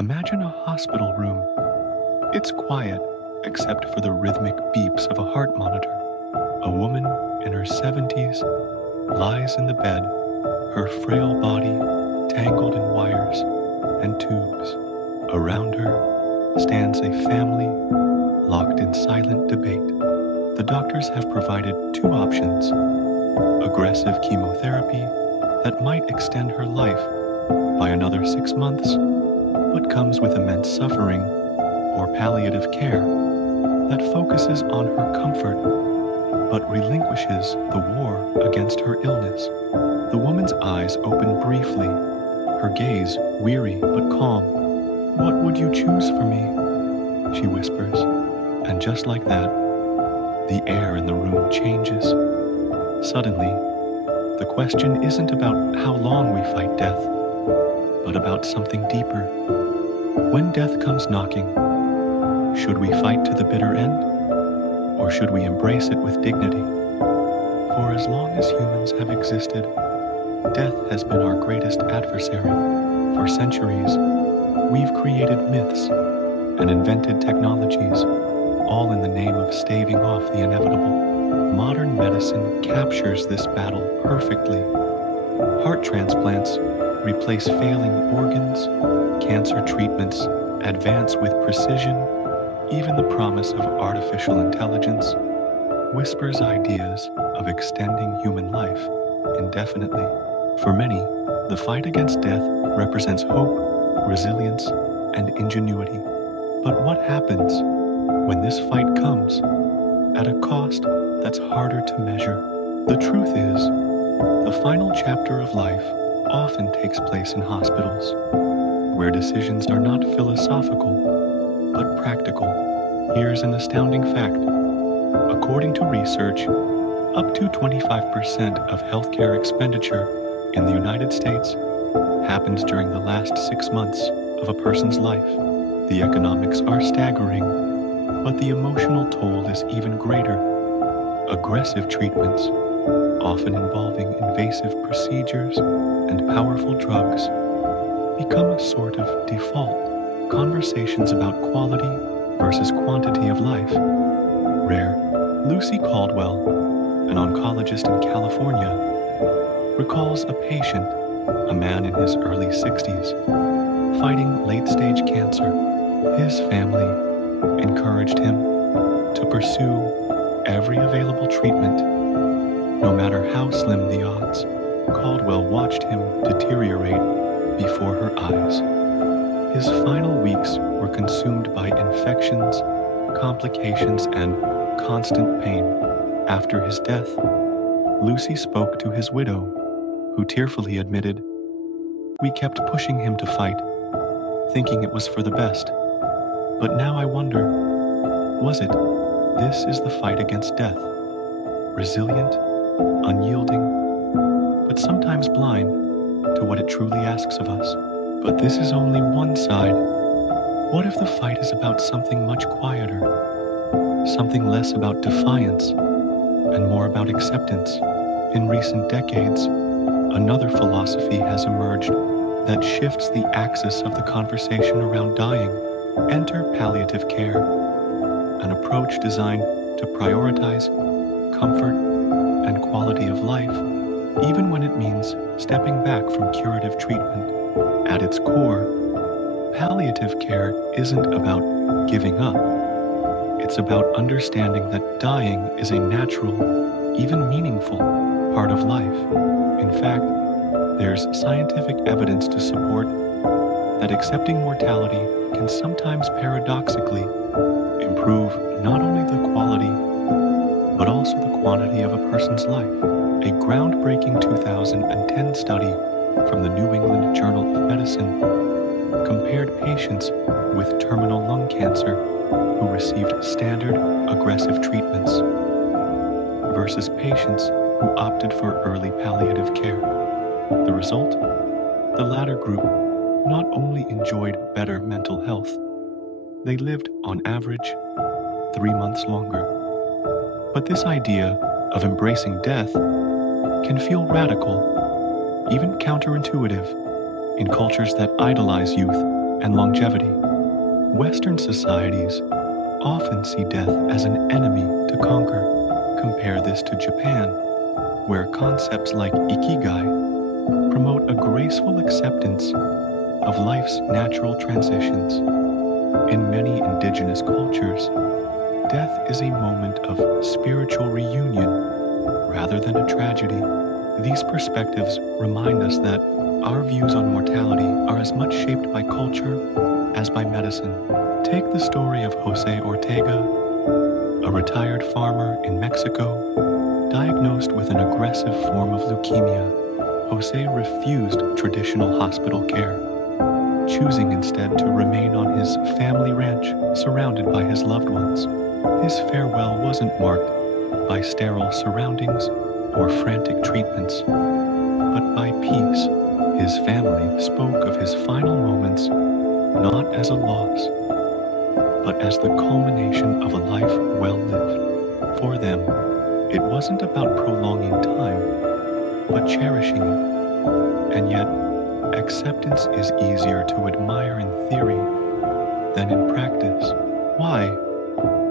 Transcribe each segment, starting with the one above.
Imagine a hospital room. It's quiet, except for the rhythmic beeps of a heart monitor. A woman in her 70s lies in the bed, her frail body tangled in wires and tubes. Around her stands a family locked in silent debate. The doctors have provided two options: aggressive chemotherapy that might extend her life by another 6 months, but comes with immense suffering, or palliative care that focuses on her comfort but relinquishes the war against her illness. The woman's eyes open briefly, her gaze weary but calm. "What would you choose for me?" she whispers, and just like that, the air in the room changes. Suddenly, the question isn't about how long we fight death, but about something deeper. When death comes knocking, should we fight to the bitter end, or should we embrace it with dignity? For as long as humans have existed, death has been our greatest adversary. For centuries, we've created myths and invented technologies, all in the name of staving off the inevitable. Modern medicine captures this battle perfectly. Heart transplants replace failing organs, cancer treatments advance with precision, even the promise of artificial intelligence whispers ideas of extending human life indefinitely. For many, the fight against death represents hope, resilience, and ingenuity. But what happens when this fight comes at a cost that's harder to measure? The truth is, the final chapter of life often takes place in hospitals, where decisions are not philosophical, but practical. Here's an astounding fact. According to research, up to 25% of healthcare expenditure in the United States happens during the last 6 months of a person's life. The economics are staggering, but the emotional toll is even greater. Aggressive treatments, often involving invasive procedures and powerful drugs, become a sort of default. Conversations about quality versus quantity of life rare. Lucy Caldwell, an oncologist in California, recalls a patient, a man in his early 60s, fighting late-stage cancer. His family encouraged him to pursue every available treatment, no matter how slim the odds. Caldwell watched him deteriorate before her eyes. His final weeks were consumed by infections, complications, and constant pain. After his death, Lucy spoke to his widow, who tearfully admitted, "We kept pushing him to fight, thinking it was for the best. But now I wonder, was it? This is the fight against death. Resilient, unyielding, but sometimes blind to what it truly asks of us. But this is only one side. What if the fight is about something much quieter? Something less about defiance and more about acceptance? In recent decades, another philosophy has emerged that shifts the axis of the conversation around dying. Enter palliative care, an approach designed to prioritize comfort and quality of life, even when it means stepping back from curative treatment. At its core, palliative care isn't about giving up. It's about understanding that dying is a natural, even meaningful, part of life. In fact, there's scientific evidence to support that accepting mortality can sometimes paradoxically improve not only the quality, but also the quantity of a person's life. A groundbreaking 2010 study from the New England Journal of Medicine compared patients with terminal lung cancer who received standard aggressive treatments versus patients who opted for early palliative care. The result? The latter group not only enjoyed better mental health, they lived, on average, 3 months longer. But this idea of embracing death can feel radical, even counterintuitive, in cultures that idolize youth and longevity. Western societies often see death as an enemy to conquer. Compare this to Japan, where concepts like ikigai promote a graceful acceptance of life's natural transitions. In many indigenous cultures, death is a moment of spiritual reunion rather than a tragedy. These perspectives remind us that our views on mortality are as much shaped by culture as by medicine. Take the story of Jose Ortega, a retired farmer in Mexico, diagnosed with an aggressive form of leukemia. Jose refused traditional hospital care, choosing instead to remain on his family ranch surrounded by his loved ones. His farewell wasn't marked by sterile surroundings or frantic treatments, but by peace. His family spoke of his final moments not as a loss, but as the culmination of a life well lived. For them, it wasn't about prolonging time, but cherishing it. And yet, acceptance is easier to admire in theory than in practice. Why?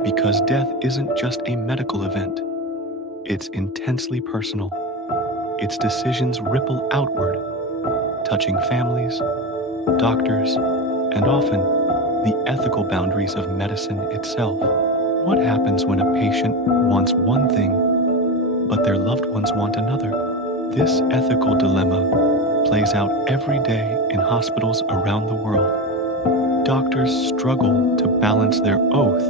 Because death isn't just a medical event. It's intensely personal. Its decisions ripple outward, touching families, doctors, and often the ethical boundaries of medicine itself. What happens when a patient wants one thing, but their loved ones want another? This ethical dilemma plays out every day in hospitals around the world. Doctors struggle to balance their oath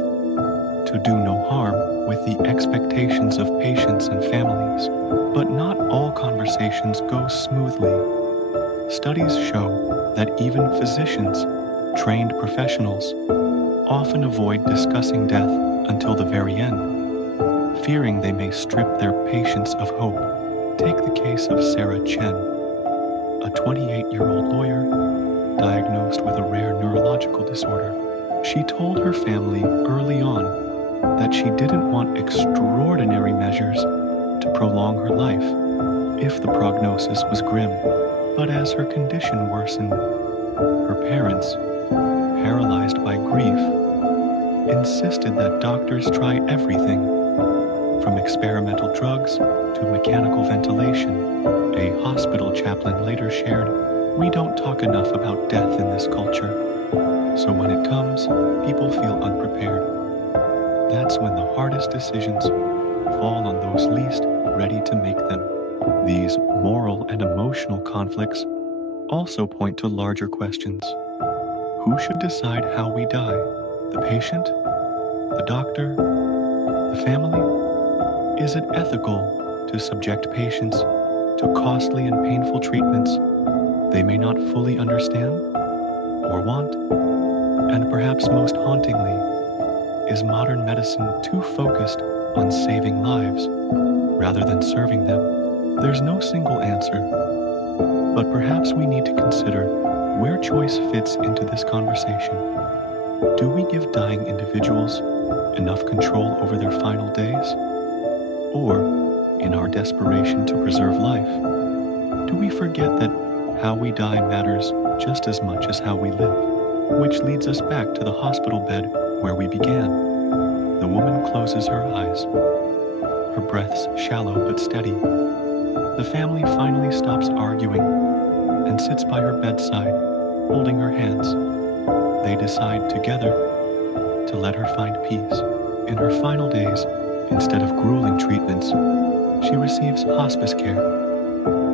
to do no harm with the expectations of patients and families. But not all conversations go smoothly. Studies show that even physicians, trained professionals, often avoid discussing death until the very end, fearing they may strip their patients of hope. Take the case of Sarah Chen, a 28-year-old lawyer diagnosed with a rare neurological disorder. She told her family early on that she didn't want extraordinary measures to prolong her life if the prognosis was grim. But as her condition worsened, her parents, paralyzed by grief, insisted that doctors try everything, from experimental drugs to mechanical ventilation. A hospital chaplain later shared, "We don't talk enough about death in this culture, so when it comes, people feel unprepared." That's when the hardest decisions fall on those least ready to make them. These moral and emotional conflicts also point to larger questions. Who should decide how we die? The patient? The doctor? The family? Is it ethical to subject patients to costly and painful treatments they may not fully understand or want? And perhaps most hauntingly, is modern medicine too focused on saving lives rather than serving them? There's no single answer, but perhaps we need to consider where choice fits into this conversation. Do we give dying individuals enough control over their final days? Or, in our desperation to preserve life, do we forget that how we die matters just as much as how we live? Which leads us back to the hospital bed where we began. The woman closes her eyes, her breaths shallow but steady. The family finally stops arguing and sits by her bedside, holding her hands. They decide together to let her find peace. In her final days, instead of grueling treatments, she receives hospice care.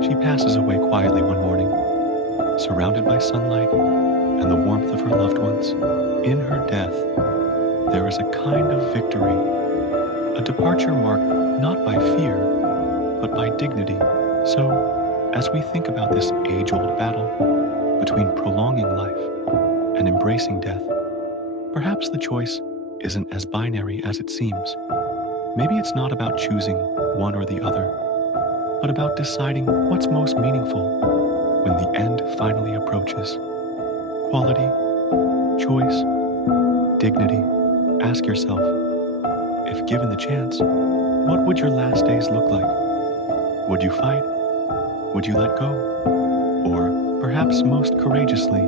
She passes away quietly one morning, surrounded by sunlight and the warmth of her loved ones. In her death, there is a kind of victory, a departure marked not by fear, but by dignity. So, as we think about this age-old battle between prolonging life and embracing death, perhaps the choice isn't as binary as it seems. Maybe it's not about choosing one or the other, but about deciding what's most meaningful when the end finally approaches. Quality, choice, dignity. Ask yourself, if given the chance, what would your last days look like? Would you fight? Would you let go? Or, perhaps most courageously,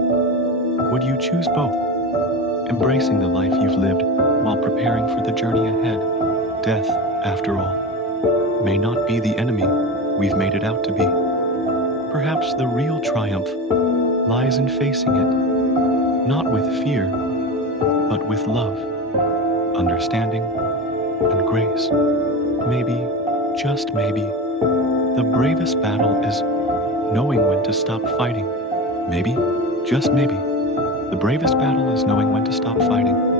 Would you choose both? Embracing the life you've lived while preparing for the journey ahead. Death, after all, may not be the enemy we've made it out to be. Perhaps the real triumph lies in facing it, not with fear, but with love, understanding, and grace. Maybe, just maybe, the bravest battle is knowing when to stop fighting. Maybe, just maybe, the bravest battle is knowing when to stop fighting.